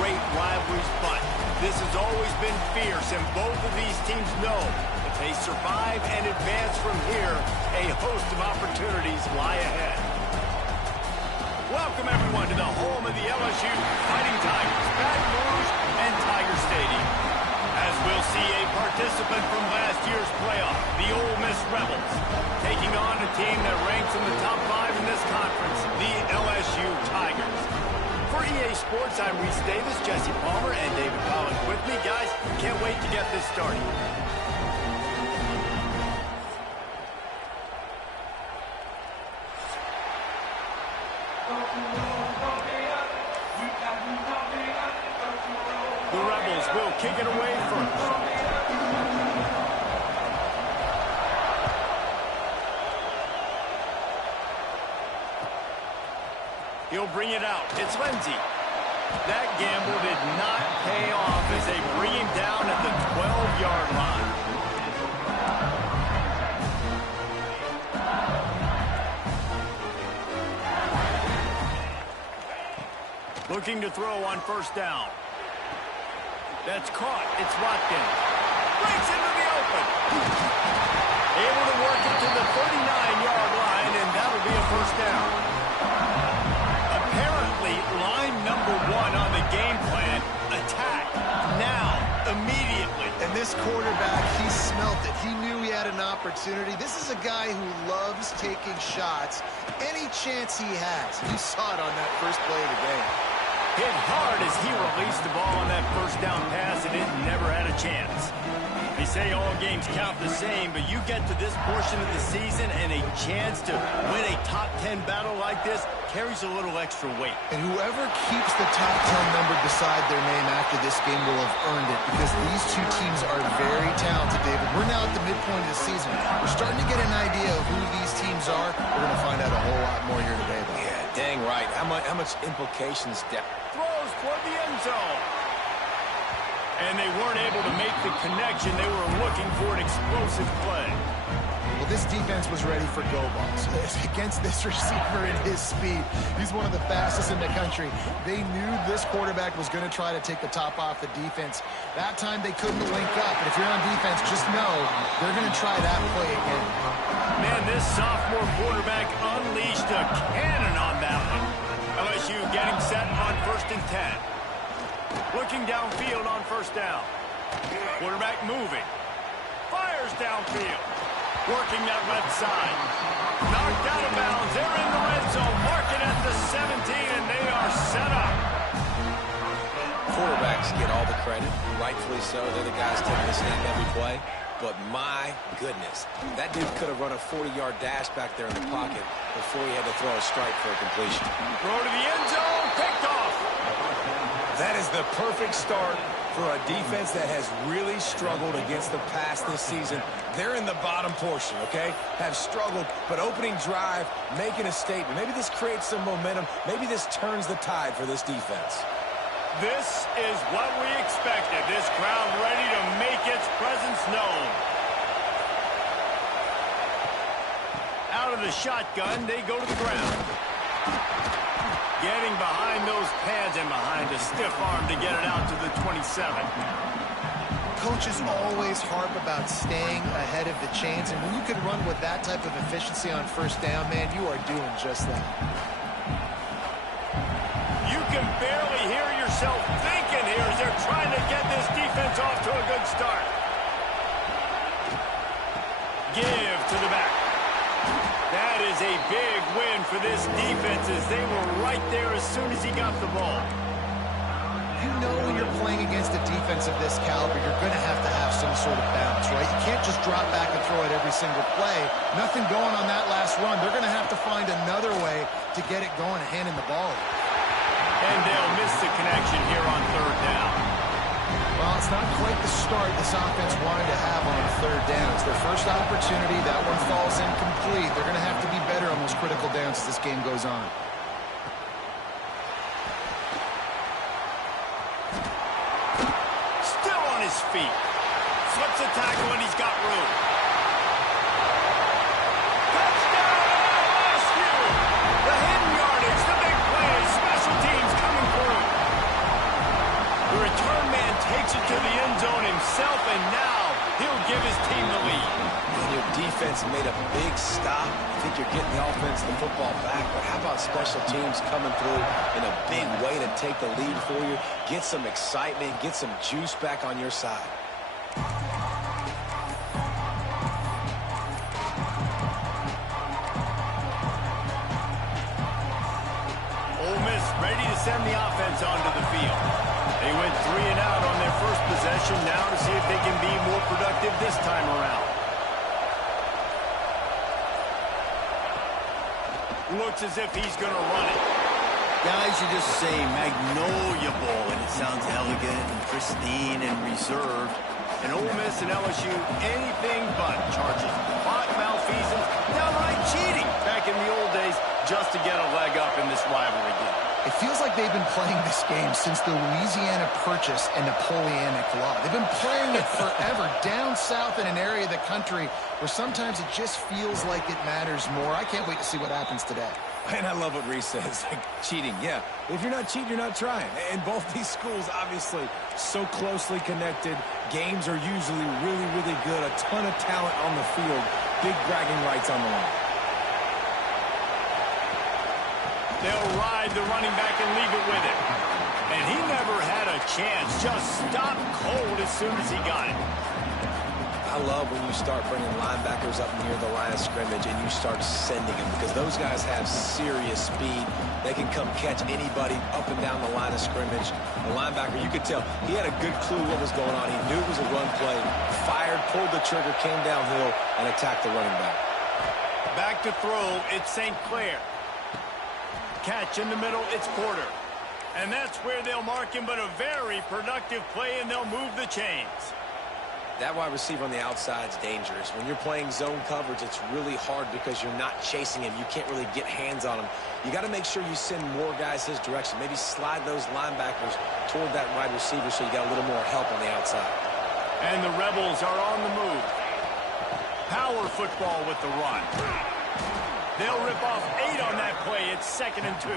great rivalries, but this has always been fierce, and both of these teams know if they survive and advance from here, a host of opportunities lie ahead. Welcome, everyone, to the home of the LSU Fighting Tigers, Baton Rouge and Tiger Stadium. As we'll see a participant from last year's playoff, the Ole Miss Rebels, taking on a team that ranks in the top 5 in this conference, the LSU Tigers. For EA Sports, I'm Reese Davis, Jesse Palmer, and David Collins with me. Guys, can't wait to get this started. The Rebels will kick it away first. He'll bring it out. It's Lindsey. That gamble did not pay off as they bring him down at the 12-yard line. Looking to throw on first down. That's caught. It's Watkins. Breaks into the open. Able to work it to the 39-yard line, and that'll be a first down. Apparently, line number 1 on the game plan, attack now, immediately. And this quarterback, he smelt it. He knew he had an opportunity. This is a guy who loves taking shots any chance he has. You saw it on that first play of the game. Hit hard as he released the ball on that first down pass, and it never had a chance. They say all games count the same, but you get to this portion of the season and a chance to win a top 10 battle like this carries a little extra weight. And whoever keeps the top 10 number beside their name after this game will have earned it, because these two teams are very talented, David. We're now at the midpoint of the season. We're starting to get an idea of who these teams are. We're going to find out a whole lot more here today, though. Yeah, dang right. How much implications there? Throws toward the end zone. And they weren't able to make the connection. They were looking for an explosive play. Well, this defense was ready for go balls. Against this receiver and his speed, he's one of the fastest in the country. They knew this quarterback was going to try to take the top off the defense. That time they couldn't link up. But if you're on defense, just know they're going to try that play again. Man, this sophomore quarterback unleashed a cannon on that one. LSU getting set on 1st and 10. Looking downfield on first down. Quarterback moving. Fires downfield. Working that left side. Knocked out of bounds. They're in the red zone. Mark it at the 17, and they are set up. Quarterbacks get all the credit, rightfully so. They're the guys taking the snap every play. But my goodness, that dude could have run a 40-yard dash back there in the pocket before he had to throw a strike for a completion. Throw to the end zone. Picked off. That is the perfect start for a defense that has really struggled against the pass this season. They're in the bottom portion, okay? Have struggled, but opening drive, making a statement. Maybe this creates some momentum. Maybe this turns the tide for this defense. This is what we expected. This crowd ready to make its presence known. Out of the shotgun, they go to the ground. Getting behind those pads and behind a stiff arm to get it out to the 27. Coaches always harp about staying ahead of the chains, and when you can run with that type of efficiency on first down, man, you are doing just that. You can barely hear yourself thinking here as they're trying to get this defense off to a good start. Give to the back. That is a big win for this defense as they were right there as soon as he got the ball. You know when you're playing against a defense of this caliber, you're going to have some sort of balance, right? You can't just drop back and throw it every single play. Nothing going on that last run. They're going to have to find another way to get it going and handing the ball. And they'll miss the connection here on 3rd down. Well, it's not quite the start this offense wanted to have on 3rd down. It's their first opportunity. That one falls incomplete. They're going to have to be better on those critical downs as this game goes on. Still on his feet. Flips a tackle and he's got room. Touchdown, LSU! The hidden yardage, the big plays, special teams coming through. and now he'll give his team the lead. And your defense made a big stop. I think you're getting the offense the football back, but how about special teams coming through in a big way to take the lead for you, get some excitement, get some juice back on your side. Ole Miss ready to send the offense onto the field. They went 3 and out on their first possession, now to see if they can be more productive this time around. Looks as if he's going to run it. Guys, you just say Magnolia Bowl, and it sounds elegant and pristine and reserved. And Ole Miss and LSU, anything but charges. Clock malfeasance, downright cheating back in the old days just to get a leg up in this rivalry game. It feels like they've been playing this game since the Louisiana Purchase and Napoleonic Law. They've been playing it forever down south in an area of the country where sometimes it just feels like it matters more. I can't wait to see what happens today. And I love what Reese says, like cheating. Yeah, if you're not cheating, you're not trying. And both these schools, obviously, so closely connected. Games are usually really, really good. A ton of talent on the field. Big bragging rights on the line. They'll ride the running back and leave it with him. And he never had a chance. Just stopped cold as soon as he got it. I love when you start bringing linebackers up near the line of scrimmage and you start sending them, because those guys have serious speed. They can come catch anybody up and down the line of scrimmage. The linebacker, you could tell, he had a good clue what was going on. He knew it was a run play, fired, pulled the trigger, came downhill, and attacked the running back. Back to throw, it's St. Clair. Catch in the middle, it's Porter. And that's where they'll mark him, but a very productive play, and they'll move the chains. That wide receiver on the outside is dangerous. When you're playing zone coverage, it's really hard because you're not chasing him. You can't really get hands on him. You got to make sure you send more guys his direction. Maybe slide those linebackers toward that wide receiver so you got a little more help on the outside. And the Rebels are on the move. Power football with the run. They'll rip off 8 on that play. It's 2nd and 2.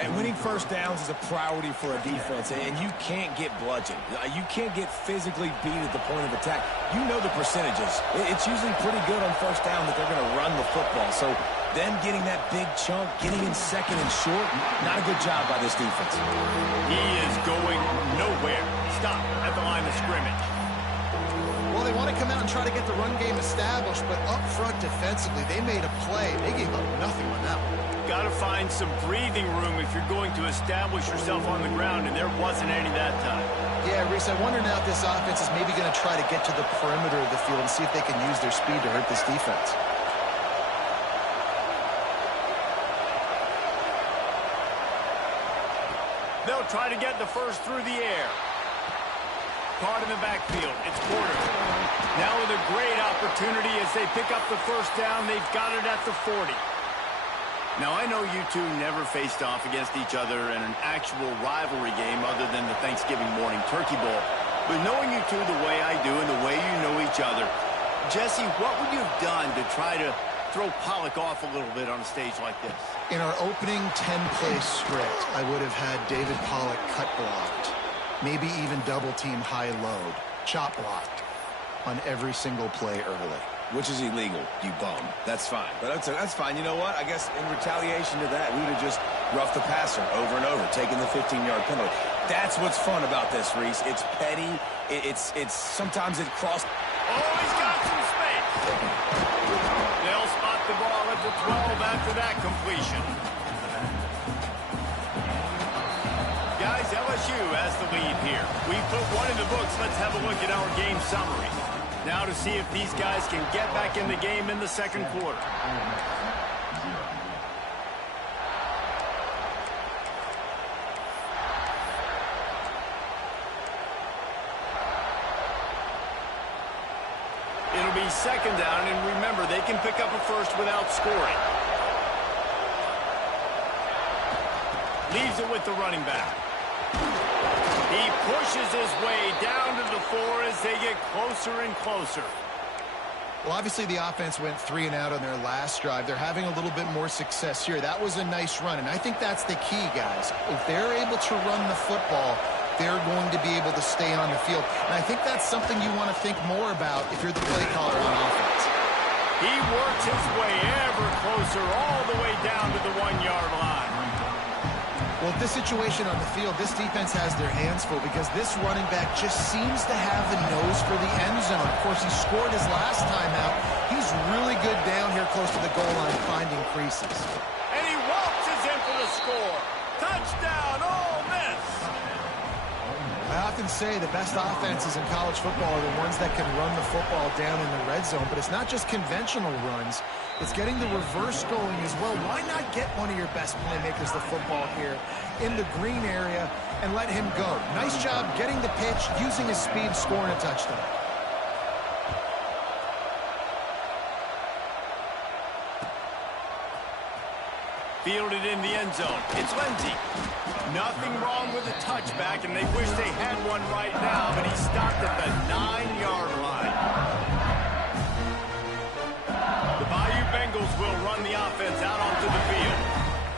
And winning first downs is a priority for a defense, and you can't get bludgeoned. You can't get physically beat at the point of attack. You know the percentages. It's usually pretty good on first down that they're going to run the football. So them getting that big chunk, getting in 2nd and short, not a good job by this defense. He is going nowhere. Stop at the line of scrimmage. Well, they want to come out and try to get the run game established, but up front defensively, they made a play. They gave up nothing on that one. Got to find some breathing room if you're going to establish yourself on the ground, and there wasn't any that time. Yeah, Reese, I wonder now if this offense is maybe going to try to get to the perimeter of the field and see if they can use their speed to hurt this defense. They'll try to get the first through the air. Caught in the backfield. It's Porter. Now with a great opportunity as they pick up the first down. They've got it at the 40. Now, I know you two never faced off against each other in an actual rivalry game other than the Thanksgiving morning Turkey Bowl. But knowing you two the way I do and the way you know each other, Jesse, what would you have done to try to throw Pollock off a little bit on a stage like this? In our opening 10-play script, I would have had David Pollock cut blocked, maybe even double-team high load, chop blocked on every single play early. Which is illegal, you bum. That's fine. But that's fine. You know what? I guess in retaliation to that, we would have just roughed the passer over and over, taking the 15-yard penalty. That's what's fun about this, Reese. It's petty. It's sometimes it crossed. Oh, he's got some space. They'll spot the ball at the 12 after that completion. Guys, LSU has the lead here. We put one in the books. Let's have a look at our game summary. Now to see if these guys can get back in the game in the second quarter. It'll be 2nd down, and remember, they can pick up a first without scoring. Leaves it with the running back. He pushes his way down to the 4 as they get closer and closer. Well, obviously the offense went 3 and out on their last drive. They're having a little bit more success here. That was a nice run, and I think that's the key, guys. If they're able to run the football, they're going to be able to stay on the field. And I think that's something you want to think more about if you're the play caller on offense. He works his way ever closer all the way down to the 1-yard line. Well, at this situation on the field, this defense has their hands full because this running back just seems to have the nose for the end zone. Of course, he scored his last time out. He's really good down here close to the goal line finding creases. And he waltzes in for the score. Touchdown, Ole Miss. I often say the best offenses in college football are the ones that can run the football down in the red zone, but it's not just conventional runs. It's getting the reverse going as well. Why not get one of your best playmakers the football here in the green area and let him go? Nice job getting the pitch, using his speed, scoring a touchdown. Fielded in the end zone. It's Lindsey. Nothing wrong with the touchback, and they wish they had one right now, but he stopped at the 9-yard line. The Bayou Bengals will run the offense out onto the field.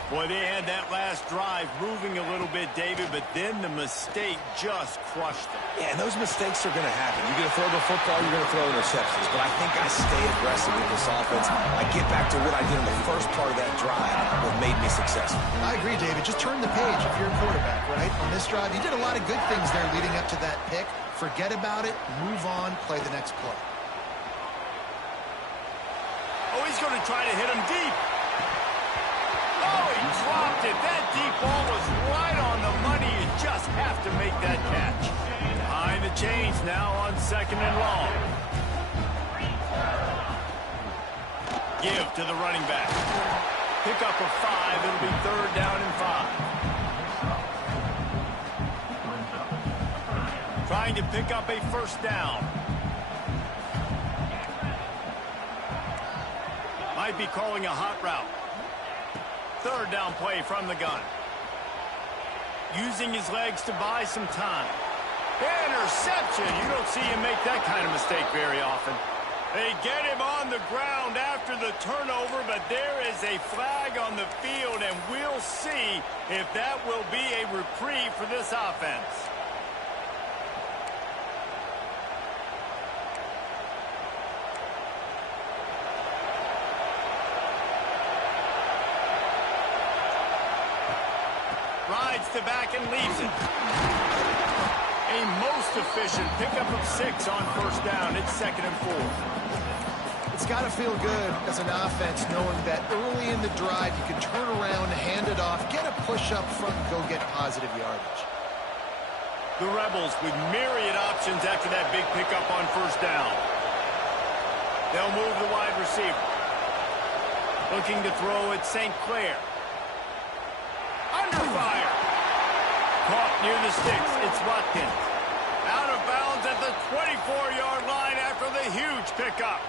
Boy, they had that last drive moving a little bit, David, but then the mistake just crushed them. Yeah, and those mistakes are going to happen. You're going to throw the football, you're going to throw interceptions. But I think I stay aggressive with this offense. I get back to what I did in the first part of that drive, what made me successful. I agree, David. Just turn the page if you're a quarterback, right? On this drive, you did a lot of good things there leading up to that pick. Forget about it, move on, play the next play. Oh, he's going to try to hit him deep. Oh, he dropped it. That deep ball was right on the money. You just have to make that catch. Behind the chains now on 2nd and long. Give to the running back. Pick up a 5. It'll be 3rd down and 5. Trying to pick up a 1st down. Might be calling a hot route. 3rd down play from the gun. Using his legs to buy some time. Interception. You don't see him make that kind of mistake very often. They get him on the ground after the turnover, but there is a flag on the field, and we'll see if that will be a reprieve for this offense. Rides the back and leaves it. A most efficient pickup of 6 on 1st down. It's 2nd and 4. It's got to feel good as an offense knowing that early in the drive you can turn around, hand it off, get a push up front, and go get positive yardage. The Rebels with myriad options after that big pickup on 1st down. They'll move the wide receiver. Looking to throw at St. Clair. Under fire. Caught near the sticks. It's Watkins. Out of bounds at the 24-yard line after the huge pickup.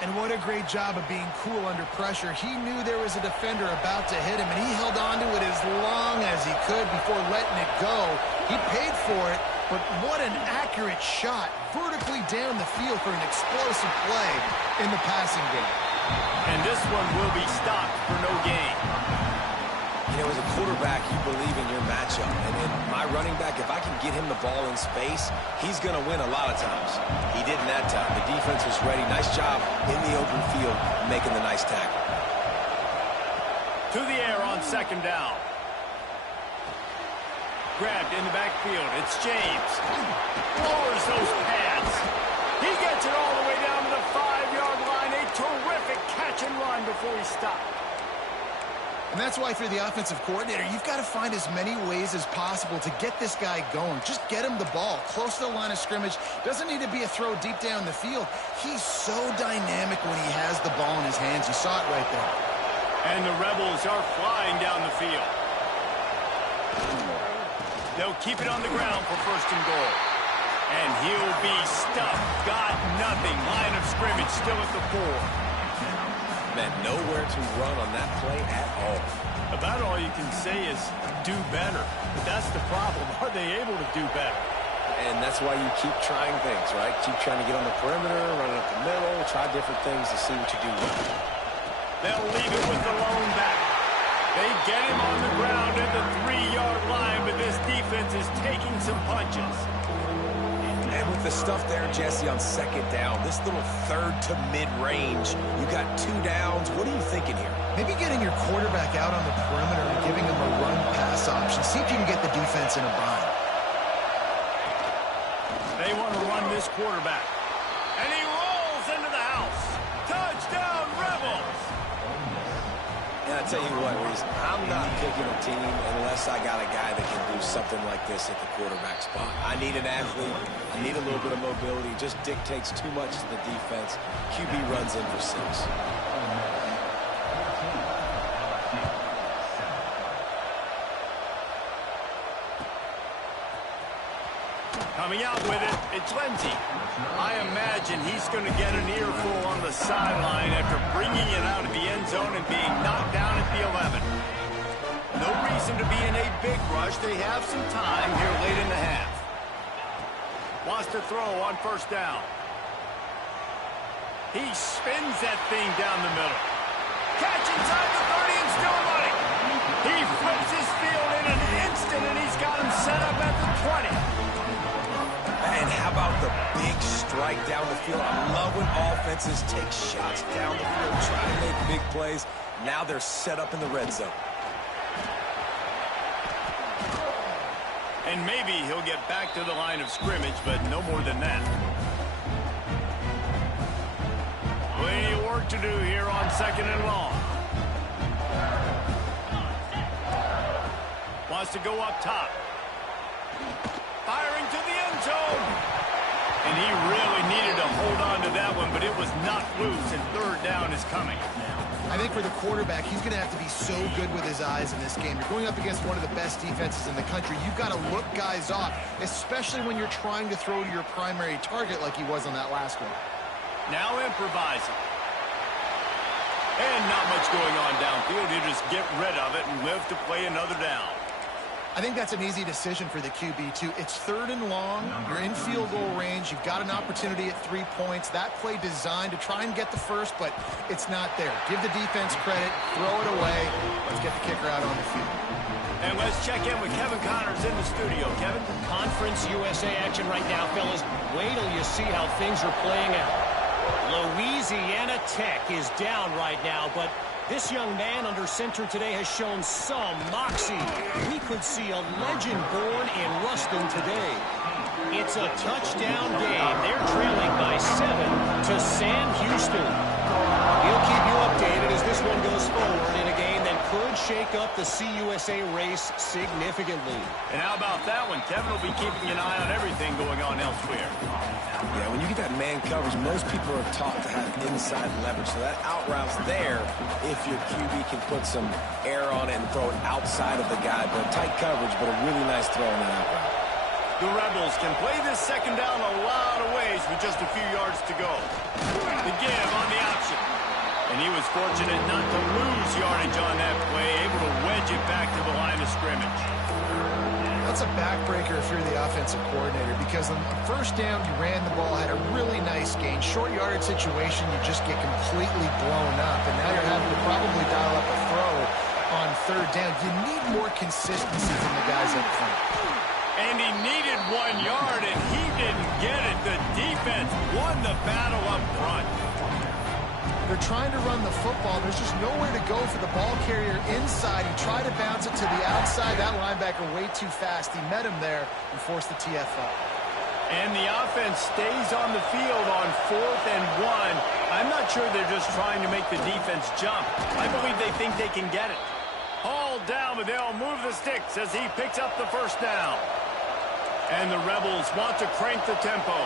And what a great job of being cool under pressure. He knew there was a defender about to hit him, and he held on to it as long as he could before letting it go. He paid for it, but what an accurate shot vertically down the field for an explosive play in the passing game. And this one will be stopped for no gain. You know, as a quarterback, you believe in your matchup. And in my running back, if I can get him the ball in space, he's going to win a lot of times. He didn't that time. The defense was ready. Nice job in the open field making the nice tackle. To the air on 2nd down. Grabbed in the backfield. It's James. Lowers those pads. He gets it all the way down to the 5-yard line. A terrific catch and run before he stopped. And that's why if you're the offensive coordinator, you've got to find as many ways as possible to get this guy going. Just get him the ball close to the line of scrimmage. Doesn't need to be a throw deep down the field. He's so dynamic when he has the ball in his hands. You saw it right there. And the Rebels are flying down the field. They'll keep it on the ground for 1st and goal. And he'll be stuffed. Got nothing. Line of scrimmage still at the 4. Man, nowhere to run on that play at all. About all you can say is do better. But that's the problem. Are they able to do better? And that's why you keep trying things, right? Keep trying to get on the perimeter, run up the middle, try different things to see what you do well. They'll leave it with the lone back. They get him on the ground at the 3-yard line, but this defense is taking some punches. And with the stuff there, Jesse, on second down, this little third to mid-range, you got 2 downs. What are you thinking here? Maybe getting your quarterback out on the perimeter and giving him a run-pass option. See if you can get the defense in a bind. They want to run this quarterback. And he rolls into the house. Touchdown, Rebels! And I tell you what, Reese, I'm not picking a team unless I got a guy that can do something like this at the quarterback spot. I need an athlete. I need a little bit of mobility. Just dictates too much to the defense. QB runs in for 6. Coming out with it, it's Lindsey. I imagine he's going to get an earful on the sideline after bringing it out of the end zone and being knocked down at the 11. No reason to be in a big rush. They have some time here late in the half. Wants to throw on first down. He spins that thing down the middle. Catch inside the 30 and still running. He flips his field in an instant, and he's got him set up at the 20. And how about the big strike down the field? I love when offenses take shots down the field, try to make big plays. Now they're set up in the red zone. And maybe he'll get back to the line of scrimmage, but no more than that. Plenty of work to do here on second and long. Wants to go up top. Firing to the end zone. And he really needed to hold on to that one, but it was not loose, and third down is coming. I think for the quarterback, he's going to have to be so good with his eyes in this game. You're going up against one of the best defenses in the country. You've got to look guys off, especially when you're trying to throw to your primary target like he was on that last one. Now improvising. And not much going on downfield. You just get rid of it and live to play another down. I think that's an easy decision for the QB, too. It's third and long. You're in field goal range. You've got an opportunity at 3 points. That play designed to try and get the first, but it's not there. Give the defense credit. Throw it away. Let's get the kicker out on the field. And let's check in with Kevin Connors in the studio. Kevin? Conference USA action right now, fellas. Wait till you see how things are playing out. Louisiana Tech is down right now, but this young man under center today has shown some moxie. We could see a legend born in Ruston today. It's a touchdown game. They're trailing by 7 to Sam Houston. We'll keep you updated as this one goes forward in a game that could shake up the CUSA race significantly. And how about that one? Kevin will be keeping an eye on everything going on elsewhere. Yeah, when you get that man coverage, most people are taught to have inside leverage. So that out route's there if your QB can put some air on it and throw it outside of the guy. But tight coverage, but a really nice throw on that out route. The Rebels can play this second down a lot of ways with just a few yards to go. The give on the option. And he was fortunate not to lose yardage on that play, able to wedge it back to the line of scrimmage. That's a backbreaker if you're the offensive coordinator, because on first down, you ran the ball, had a really nice gain. Short yardage situation, you just get completely blown up, and now you're having to probably dial up a throw on third down. You need more consistency from the guys up front. And he needed 1 yard, and he didn't get it. The defense won the battle up front. They're trying to run the football. There's just nowhere to go for the ball carrier inside. He tried to bounce it to the outside. That linebacker way too fast. He met him there and forced the TFL. And the offense stays on the field on 4th and 1. I'm not sure they're just trying to make the defense jump. I believe they think they can get it. Hauled down, but they'll move the sticks as he picks up the first down. And the Rebels want to crank the tempo.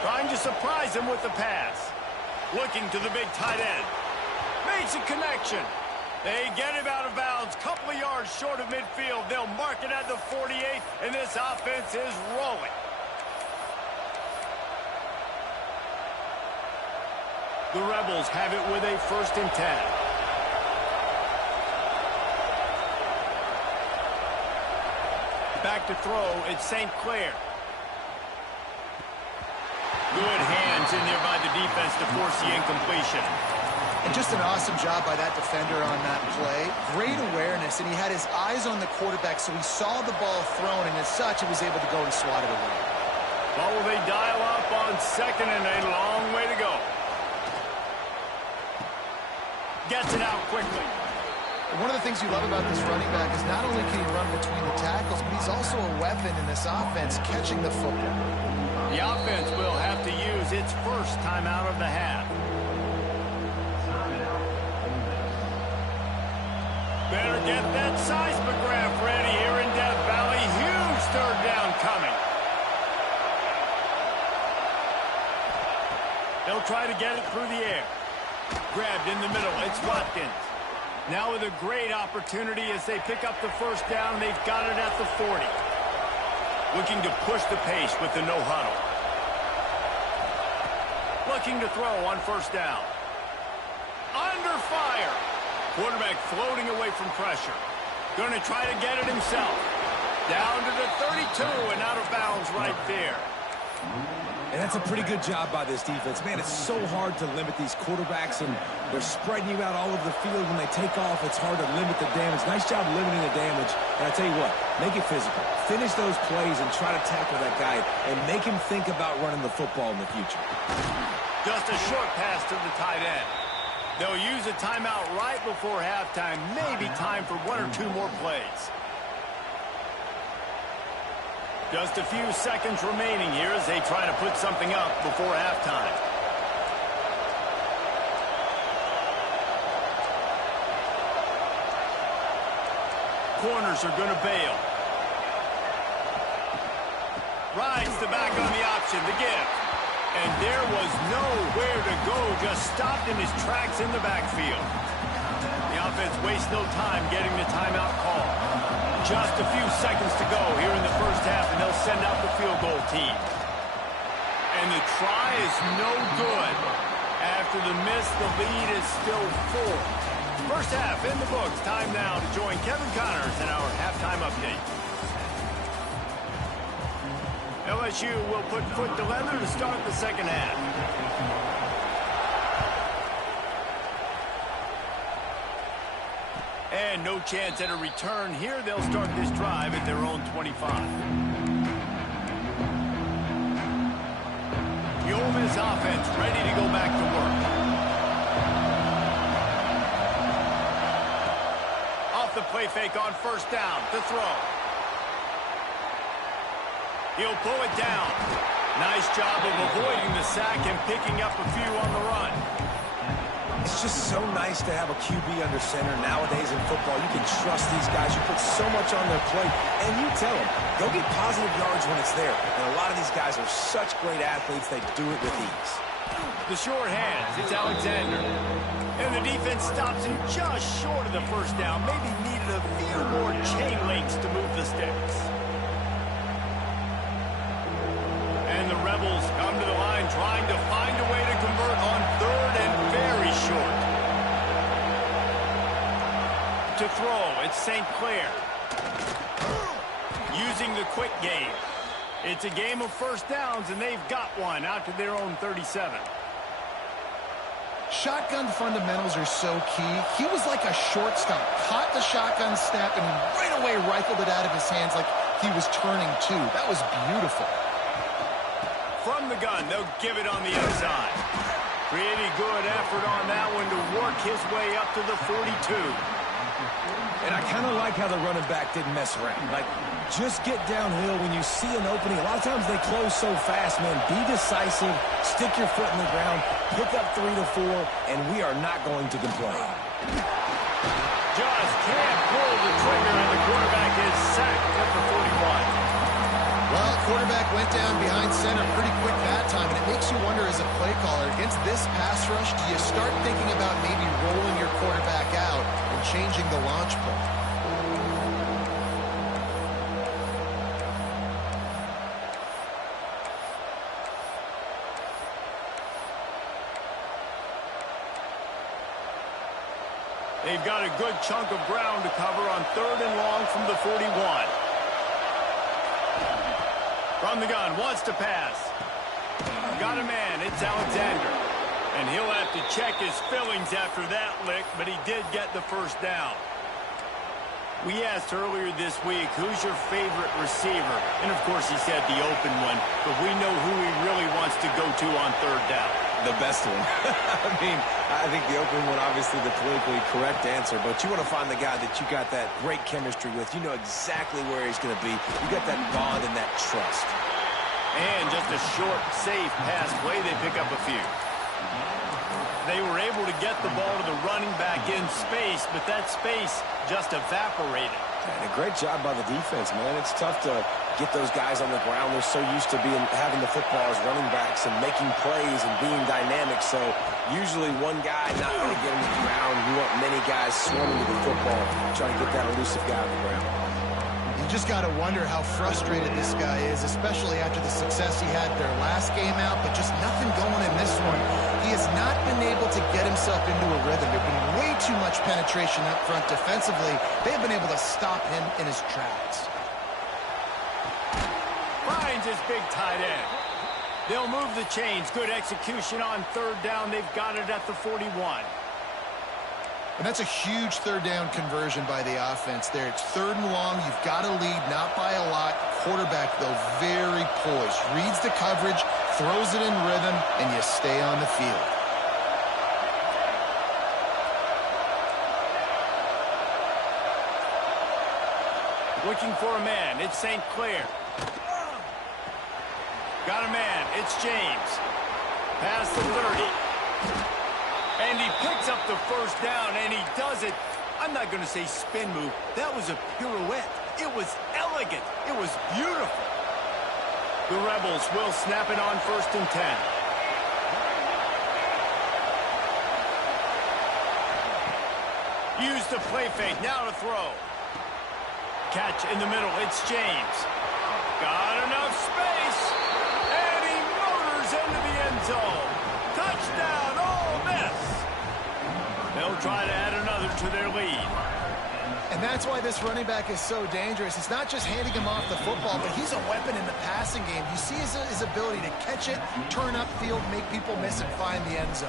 Trying to surprise him with the pass. Looking to the big tight end. Makes a connection. They get him out of bounds. Couple of yards short of midfield. They'll mark it at the 48, and this offense is rolling. The Rebels have it with a 1st and 10. Back to throw, it's St. Clair. Good hands in there by the defense to force the incompletion. And just an awesome job by that defender on that play. Great awareness, and he had his eyes on the quarterback, so he saw the ball thrown, and as such, he was able to go and swat it away. Well, will they dial up on second and a long way to go? Gets it out quickly. One of the things you love about this running back is not only can he run between the tackles, but he's also a weapon in this offense, catching the football. The offense will have to use its first timeout of the half. Better get that seismograph ready here in Death Valley. Huge third down coming. They'll try to get it through the air. Grabbed in the middle. It's Watkins. Now with a great opportunity as they pick up the first down. They've got it at the 40. Looking to push the pace with the no huddle. Looking to throw on first down. Under fire. Quarterback floating away from pressure. Going to try to get it himself. Down to the 32 and out of bounds right there. And that's a pretty good job by this defense. Man, it's so hard to limit these quarterbacks, and they're spreading you out all over the field. When they take off, it's hard to limit the damage. Nice job limiting the damage. And I tell you what, make it physical. Finish those plays and try to tackle that guy and make him think about running the football in the future. Just a short pass to the tight end. They'll use a timeout right before halftime. Maybe time for one or two more plays. Just a few seconds remaining here as they try to put something up before halftime. Corners are going to bail. Rides the back on the option to give. And there was nowhere to go, just stopped in his tracks in the backfield. The offense wastes no time getting the timeout call. Just a few seconds to go here in the first half, and they'll send out the field goal team. And the try is no good. After the miss, the lead is still 4. First half in the books. Time now to join Kevin Connors in our halftime update. LSU will put foot to leather to start the second half. And no chance at a return here. They'll start this drive at their own 25. The Ole Miss offense ready to go back to work. Off the play fake on first down. To throw. He'll pull it down. Nice job of avoiding the sack and picking up a few on the run. It's just so nice to have a QB under center. Nowadays in football, you can trust these guys. You put so much on their plate, and you tell them, go get positive yards when it's there. And a lot of these guys are such great athletes, they do it with ease. The short hands, it's Alexander. And the defense stops him just short of the first down. Maybe needed a few more chain links to move the sticks. And the Rebels come to the line trying to find a way to convert on third and very short. To throw, it's St. Clair. Using the quick game. It's a game of first downs, and they've got one out to their own 37. Shotgun fundamentals are so key. He was like a shortstop. Caught the shotgun snap and right away rifled it out of his hands like he was turning two. That was beautiful. From the gun, they'll give it on the inside. Pretty good effort on that one to work his way up to the 42. And I kind of like how the running back didn't mess around. Like, just get downhill when you see an opening. A lot of times they close so fast, man. Be decisive, stick your foot in the ground, pick up 3 to 4, and we are not going to complain. Just can't pull the trigger, and the quarterback is sacked at the 41. Well, quarterback went down behind center pretty quick that time, and it makes you wonder as a play caller, against this pass rush, do you start thinking about maybe rolling your quarterback out and changing the launch play? They've got a good chunk of ground to cover on third and long from the 41. From the gun, wants to pass. Got a man, it's Alexander. And he'll have to check his fillings after that lick, but he did get the first down. We asked earlier this week, who's your favorite receiver? And, of course, he said the open one, but we know who he really wants to go to on third down. The best one. I think the open one, obviously the politically correct answer, but you want to find the guy that you got that great chemistry with. You know exactly where he's going to be. You got that bond and that trust. And just a short, safe pass play, they pick up a few. They were able to get the ball to the running back in space, but that space just evaporated. And a great job by the defense, man. It's tough to get those guys on the ground. They're so used to having the football as running backs and making plays and being dynamic. So usually one guy not going to get him to the ground. You want many guys swarming to the football, trying to get that elusive guy on the ground. You just got to wonder how frustrated this guy is, especially after the success he had their last game out, but just nothing going in this one. He has not been able to get himself into a rhythm. There's been way too much penetration up front defensively. They've been able to stop him in his tracks. Finds his big tight end. They'll move the chains. Good execution on third down. They've got it at the 41. And that's a huge third down conversion by the offense there. It's third and long. You've got to lead, not by a lot. Quarterback, though, very poised. Reads the coverage, throws it in rhythm, and you stay on the field. Looking for a man. It's St. Clair. Got a man. It's James. Past the 30. And he picks up the first down, and he does it. I'm not going to say spin move. That was a pirouette. It was elegant. It was beautiful. The Rebels will snap it on 1st and 10. Use the play fake. Now to throw. Catch in the middle. It's James. Got enough space. And he motors into the end zone. Touchdown, Ole Miss. They'll try to add another to their lead. And that's why this running back is so dangerous. It's not just handing him off the football, but he's a weapon in the passing game. You see his ability to catch it, turn upfield, make people miss, and find the end zone.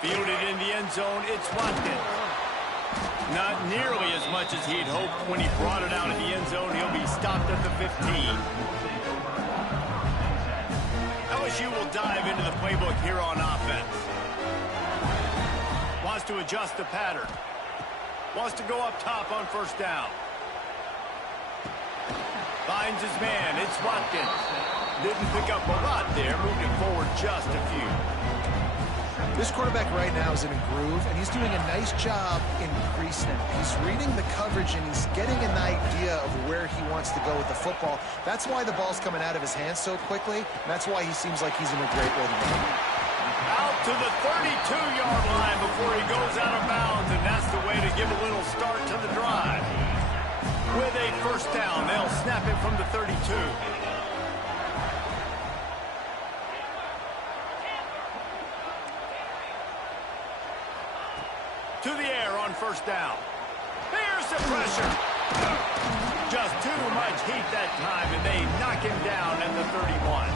Fielded in the end zone, it's Watkins. Not nearly as much as he'd hoped when he brought it out of the end zone. He'll be stopped at the 15. LSU will dive into the playbook here on offense. Wants to adjust the pattern. Wants to go up top on 1st down. Finds his man. It's Watkins. Didn't pick up a lot there. Moved it forward just a few. This quarterback right now is in a groove, and he's doing a nice job in pre-snap. He's reading the coverage, and he's getting an idea of where he wants to go with the football. That's why the ball's coming out of his hands so quickly, and that's why he seems like he's in a great rhythm. Out to the 32-yard line before he goes out of bounds, and that's the way to give a little start to the drive. With a 1st down, they'll snap it from the 32. To the air on 1st down. Here's the pressure. Just too much heat that time, and they knock him down at the 31.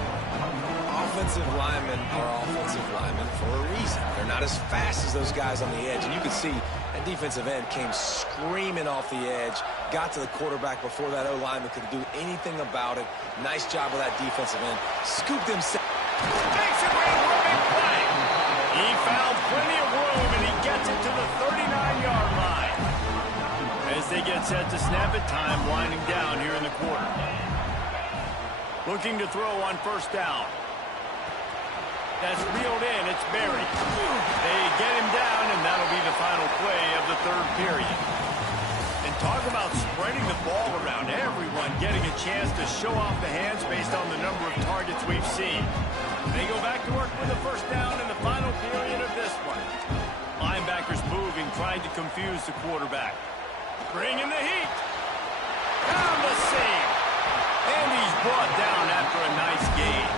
Offensive linemen are offensive linemen for a reason. They're not as fast as those guys on the edge. And you can see that defensive end came screaming off the edge, got to the quarterback before that O-lineman could do anything about it. Nice job of that defensive end. Scooped him. Makes it way for a big play. He found plenty of room, and he gets it to the 39-yard line. As they get set to snap it, time winding down here in the quarter. Looking to throw on 1st down. That's reeled in. It's Berry. They get him down, and that'll be the final play of the 3rd period. And talk about spreading the ball around. Everyone getting a chance to show off the hands based on the number of targets we've seen. They go back to work with the 1st down in the final period of this one. Linebackers moving, trying to confuse the quarterback. Bringing the heat. Down the seam. And he's brought down after a nice gain.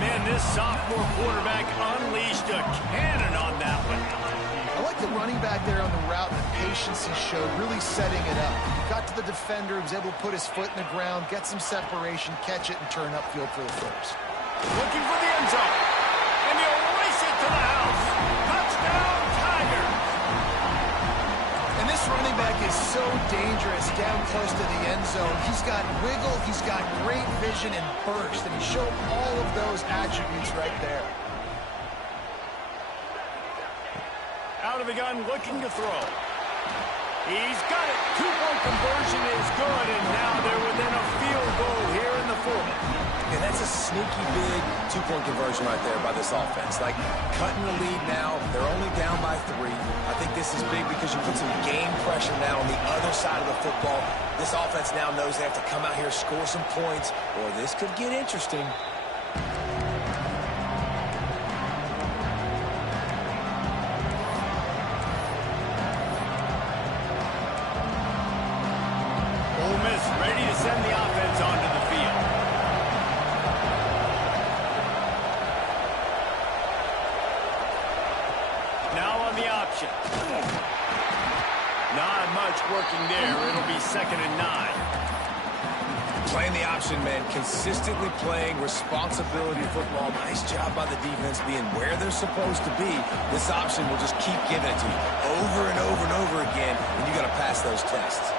Man, this sophomore quarterback unleashed a cannon on that one. I like the running back there on the route and the patience he showed, really setting it up. Got to the defender, was able to put his foot in the ground, get some separation, catch it, and turn upfield for the first. Looking for the end zone. And he'll race it to the house. Touchdown, Tigers. And this running back is so dangerous down close to the end zone. He's got wiggle, he's got great vision and burst, and he showed all of those attributes right there. Out of the gun, looking to throw. He's got it. Two-point conversion is good, and now they're within a field goal here in the fourth. And that's a sneaky big two-point conversion right there by this offense. Like, cutting the lead now. They're only down by 3. I think this is big because you put some game pressure now on the other side of the football. This offense now knows they have to come out here, score some points, or this could get interesting. Ole Miss ready to send the offense onto the field. Now on the option. Not much working there. It'll be 2nd and 9. Playing the option, man. Consistently playing responsibility football. Nice job by the defense being where they're supposed to be. This option will just keep giving it to you over and over and over again, and you got to pass those tests.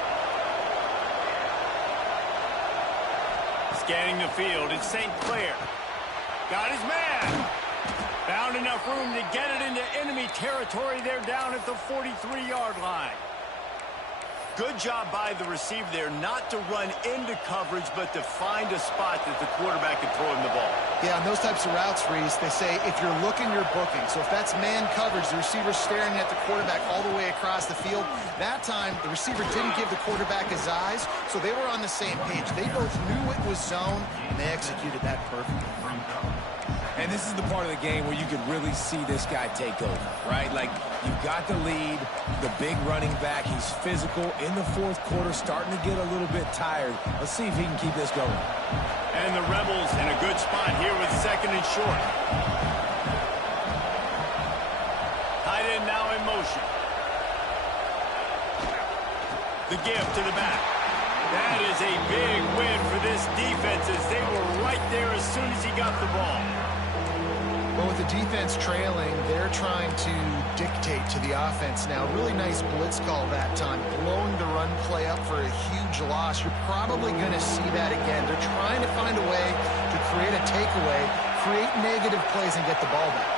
Scanning the field, it's St. Clair. Got his man. Found enough room to get it into enemy territory. They're down at the 43-yard line. Good job by the receiver there, not to run into coverage, but to find a spot that the quarterback can throw him the ball. Yeah, on those types of routes, Reese, they say if you're looking, you're booking. So if that's man coverage, the receiver's staring at the quarterback all the way across the field. That time, the receiver didn't give the quarterback his eyes, so they were on the same page. They both knew it was zone, and they executed that perfectly. And this is the part of the game where you can really see this guy take over, right? Like, you've got the lead, the big running back. He's physical in the fourth quarter, starting to get a little bit tired. Let's see if he can keep this going. And the Rebels in a good spot here with 2nd and short. Tight end now in motion. The give to the back. That is a big win for this defense as they were right there as soon as he got the ball. Well, with the defense trailing, they're trying to dictate to the offense now. Really nice blitz call that time, blowing the run play up for a huge loss. You're probably going to see that again. They're trying to find a way to create a takeaway, create negative plays, and get the ball back.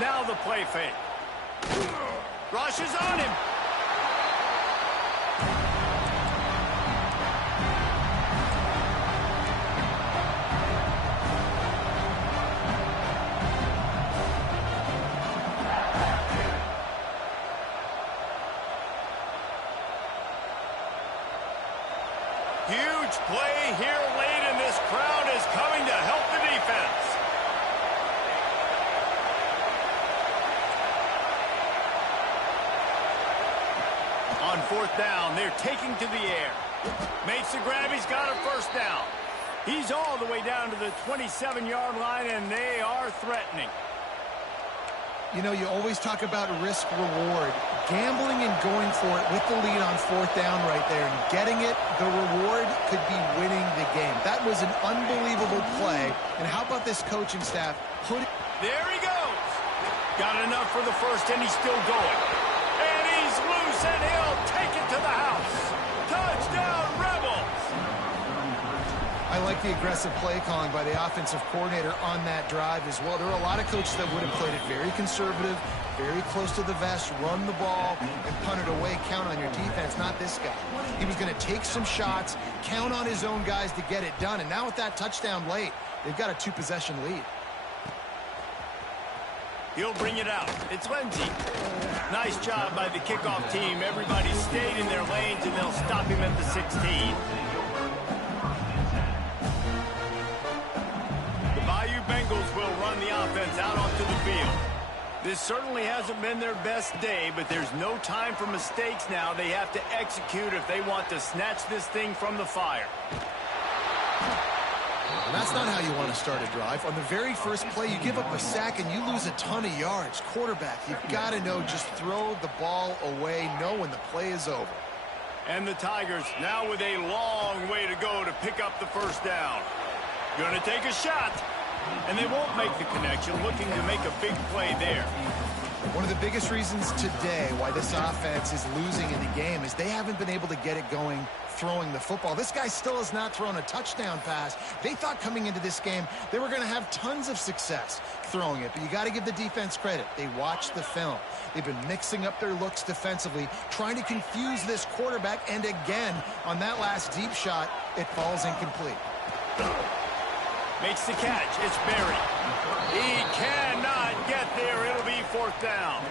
Now the play fake. Rush is on him. Huge play here late, and this crowd is coming to help the defense. On 4th down, they're taking to the air. Makes the grab, he's got a 1st down. He's all the way down to the 27-yard line, and they are threatening. You know, you always talk about risk-reward. Gambling and going for it with the lead on 4th down right there and getting it, the reward could be winning the game. That was an unbelievable play. And how about this coaching staff? There he goes. Got enough for the 1st, and he's still going. And he's loose, and he'll take it to the house. Touchdown, Rebels. I like the aggressive play calling by the offensive coordinator on that drive as well. There are a lot of coaches that would have played it very conservative, very close to the vest, run the ball, and punt it away. Count on your defense, not this guy. He was going to take some shots, count on his own guys to get it done. And now with that touchdown late, they've got a 2-possession lead. He'll bring it out. It's Lindsey. Nice job by the kickoff team. Everybody stayed in their lanes, and they'll stop him at the 16. The Bayou Bengals will run the offense out onto the field. This certainly hasn't been their best day, but there's no time for mistakes now. They have to execute if they want to snatch this thing from the fire. And that's not how you want to start a drive. On the very first play, you give up a sack and you lose a ton of yards. Quarterback, you've got to know, just throw the ball away, know when the play is over. And the Tigers now with a long way to go to pick up the first down. Going to take a shot, and they won't make the connection, looking to make a big play there. One of the biggest reasons today why this offense is losing in the game is they haven't been able to get it going throwing the football. This guy still has not thrown a touchdown pass. They thought coming into this game they were going to have tons of success throwing it, but you got to give the defense credit. They watched the film. They've been mixing up their looks defensively, trying to confuse this quarterback, and again, on that last deep shot, it falls incomplete. Makes the catch. It's buried. He cannot get there. It'll be fourth down.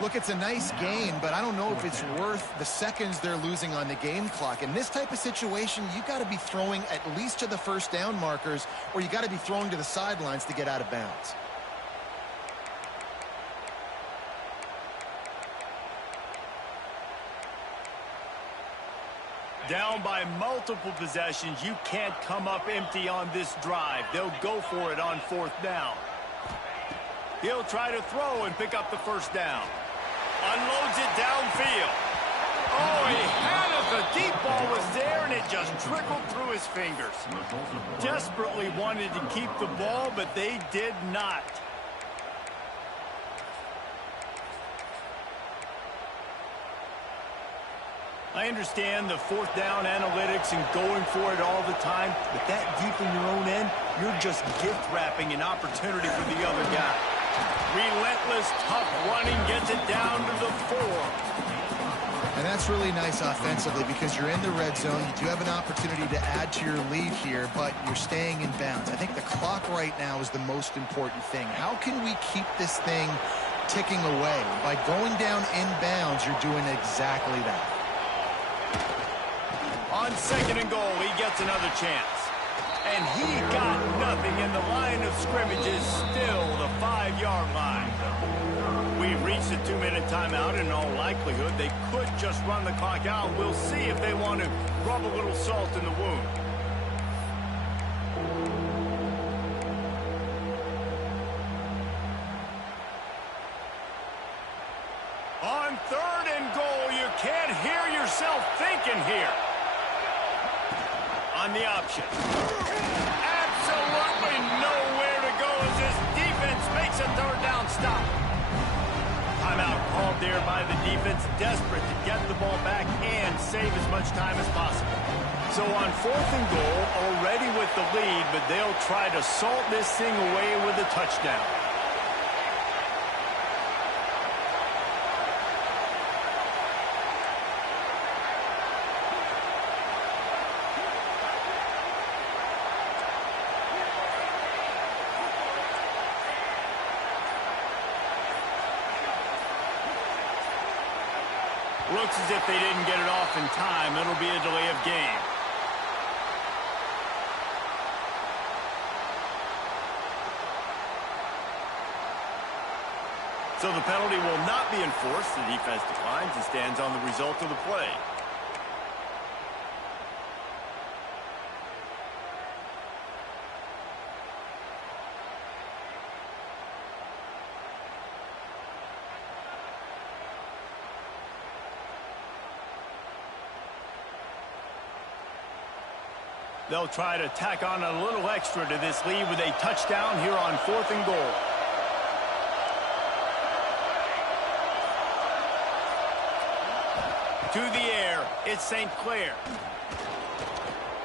Look, it's a nice gain, but I don't know if it's worth the seconds they're losing on the game clock. In this type of situation, you got to be throwing at least to the first down markers, or you got to be throwing to the sidelines to get out of bounds. Down by multiple possessions, you can't come up empty on this drive. They'll go for it on fourth down. He'll try to throw and pick up the first down. Unloads it downfield. Oh, he had it. The deep ball was there, and it just trickled through his fingers. Desperately wanted to keep the ball, but they did not. I understand the fourth down analytics and going for it all the time, but that deep in your own end, you're just gift-wrapping an opportunity for the other guy. Relentless, tough running gets it down to the 4. And that's really nice offensively because you're in the red zone. You do have an opportunity to add to your lead here, but you're staying in bounds. I think the clock right now is the most important thing. How can we keep this thing ticking away? By going down in bounds, you're doing exactly that. On second and goal, he gets another chance. And he got nothing, and the line of scrimmage is still the 5-yard line. We've reached a 2-minute timeout. In all likelihood, they could just run the clock out. We'll see if they want to rub a little salt in the wound. On third and goal, you can't hear yourself thinking here. On the option. Absolutely nowhere to go as this defense makes a third down stop. Timeout called there by the defense, desperate to get the ball back and save as much time as possible. So on fourth and goal, already with the lead, but they'll try to salt this thing away with a touchdown. Looks as if they didn't get it off in time. It'll be a delay of game. So the penalty will not be enforced. The defense declines and stands on the result of the play. They'll try to tack on a little extra to this lead with a touchdown here on fourth and goal. To the air, it's St. Clair.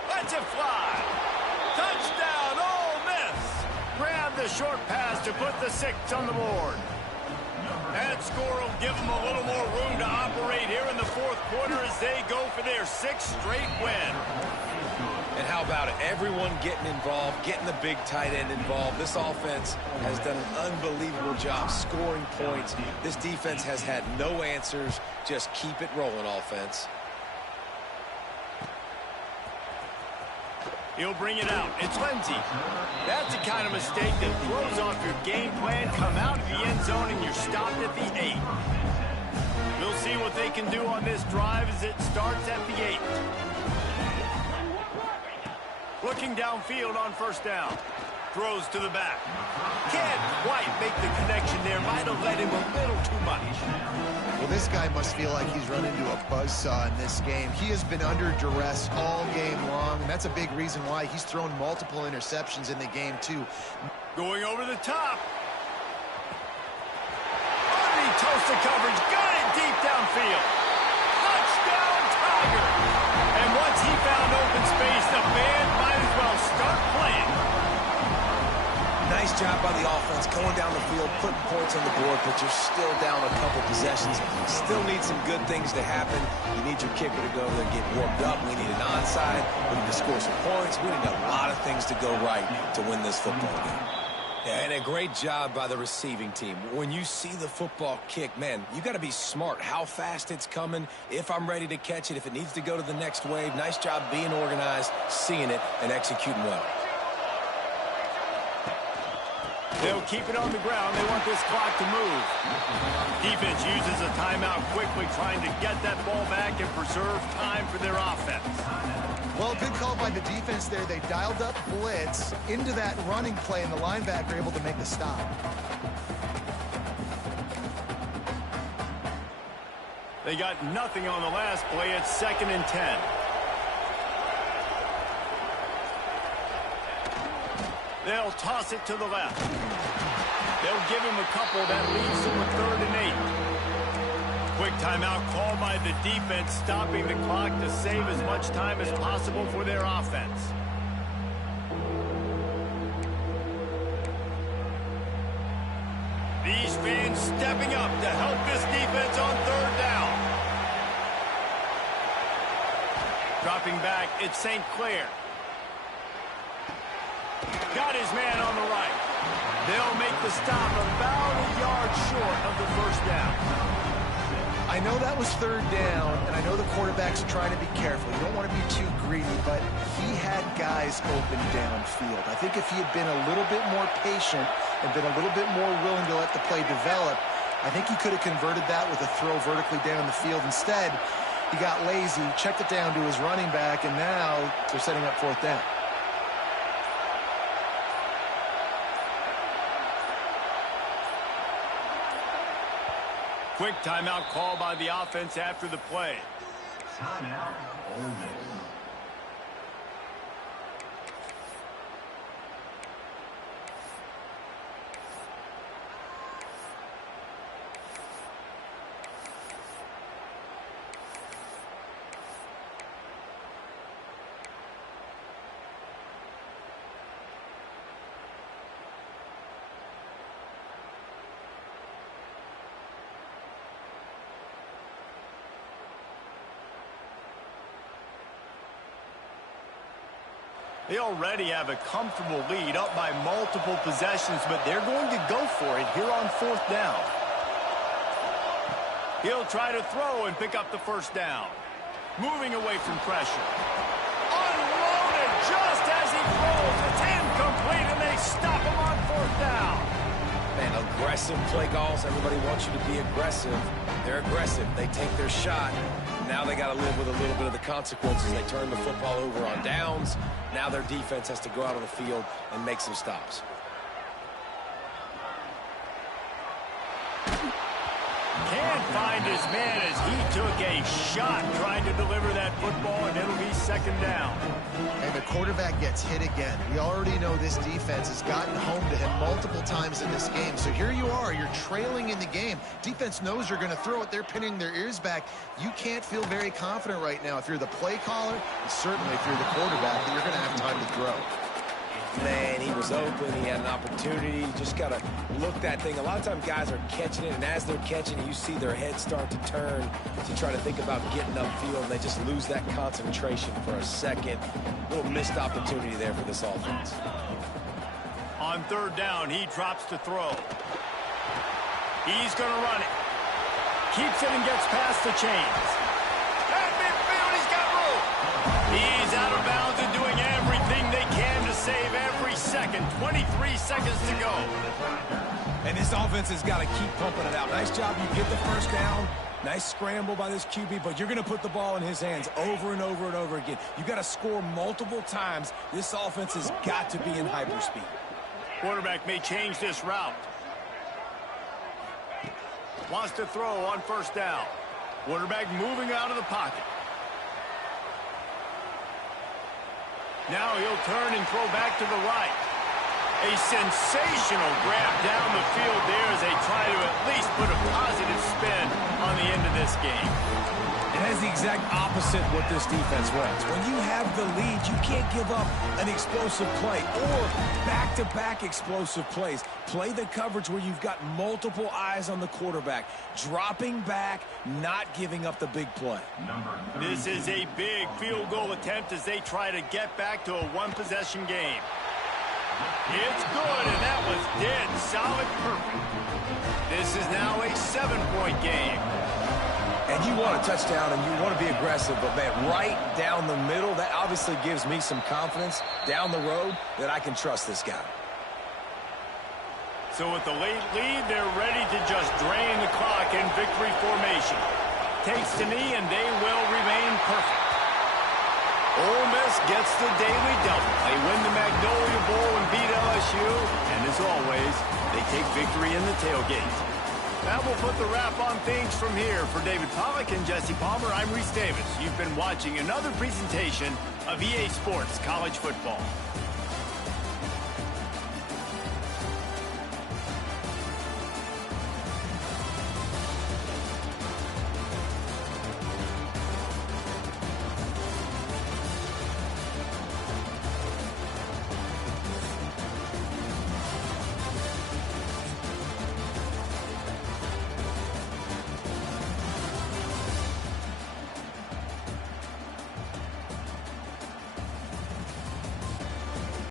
Lets it fly. Touchdown, Ole Miss. Grab the short pass to put the 6 on the board. That score will give them a little more room to operate here in the fourth quarter as they go for their 6th straight win. And how about it? Everyone getting involved, getting the big tight end involved. This offense has done an unbelievable job scoring points. This defense has had no answers. Just keep it rolling, offense. He'll bring it out. It's Lindsey. That's the kind of mistake that throws off your game plan. Come out of the end zone and you're stopped at the 8. We'll see what they can do on this drive as it starts at the 8. Looking downfield on first down. Throws to the back. Can't quite make the connection there. Might have led him a little too much. Well, this guy must feel like he's run into a buzzsaw in this game. He has been under duress all game long, and that's a big reason why he's thrown multiple interceptions in the game, too. Going over the top. Underneath toasted coverage. Got it deep downfield. Touchdown, Tiger. And once he found open space, the band might as well start playing. Nice job by the offense going down the field, putting points on the board, but you're still down a couple possessions. Still need some good things to happen. You need your kicker to go there and get warmed up. We need an onside. We need to score some points. We need a lot of things to go right to win this football game. Yeah, and a great job by the receiving team. When you see the football kick, man, you got to be smart how fast it's coming, if I'm ready to catch it, if it needs to go to the next wave. Nice job being organized, seeing it, and executing well. They'll keep it on the ground. They want this clock to move. Defense uses a timeout quickly, trying to get that ball back and preserve time for their offense. Well, good call by the defense there. They dialed up blitz into that running play, and the linebacker able to make the stop. They got nothing on the last play. It's 2nd and 10. They'll toss it to the left. They'll give him a couple. That leaves them with 3rd and 8. Quick timeout called by the defense, stopping the clock to save as much time as possible for their offense. These fans stepping up to help this defense on 3rd down. Dropping back, it's St. Clair. Got his man on the right. They'll make the stop about a yard short of the 1st down. I know that was 3rd down, and I know the quarterback's trying to be careful. You don't want to be too greedy, but he had guys open downfield. I think if he had been a little bit more patient and been a little bit more willing to let the play develop, I think he could have converted that with a throw vertically down the field. Instead, he got lazy, checked it down to his running back, and now they're setting up 4th down. Quick timeout call by the offense after the play. Timeout. Ole Miss. They already have a comfortable lead, up by multiple possessions, but they're going to go for it here on 4th down. He'll try to throw and pick up the 1st down. Moving away from pressure. Unloaded just as he throws. It's incomplete, and they stop him on 4th down. Man, aggressive play calls. Everybody wants you to be aggressive. They're aggressive. They take their shot. Now they got to live with a little bit of the consequences. They turn the football over on downs. Now their defense has to go out on the field and make some stops. Can't find his man as he took a shot trying to deliver that football, and it'll be 2nd down. And the quarterback gets hit again. We already know this defense has gotten home to him multiple times in this game. So here you are, you're trailing in the game. Defense knows you're going to throw it. They're pinning their ears back. You can't feel very confident right now if you're the play caller, and certainly if you're the quarterback, that you're going to have time to throw. Man, he was open. He had an opportunity. You just got to look that thing. A lot of times guys are catching it, and as they're catching it, you see their heads start to turn to try to think about getting upfield, and they just lose that concentration for a second. Little missed opportunity there for this offense. On 3rd down, he drops to throw. He's going to run it. Keeps it and gets past the chains. At midfield, he's got room. He's out of bounds and doing everything they can to save every second. 23 seconds to go. And this offense has got to keep pumping it out. Nice job. You get the 1st down. Nice scramble by this QB, but you're going to put the ball in his hands over and over and over again. You got to score multiple times. This offense has got to be in hyperspeed. Quarterback may change this route. Wants to throw on first down. Quarterback moving out of the pocket. Now he'll turn and throw back to the right. A sensational grab down the field there as they try to at least put a positive spin on the end of this game. And that's the exact opposite what this defense wants. When you have the lead, you can't give up an explosive play or back-to-back explosive plays. Play the coverage where you've got multiple eyes on the quarterback, dropping back, not giving up the big play. This is a big field goal attempt as they try to get back to a one-possession game. It's good, and that was dead solid perfect. This is now a 7-point game. And you want a touchdown, and you want to be aggressive, but, man, right down the middle, that obviously gives me some confidence down the road that I can trust this guy. So with the late lead, they're ready to just drain the clock in victory formation. Takes the knee, and they will remain perfect. Ole Miss gets the daily double. They win the Magnolia Bowl and beat LSU. And as always, they take victory in the tailgate. That will put the wrap on things from here. For David Pollack and Jesse Palmer, I'm Reese Davis. You've been watching another presentation of EA Sports College Football.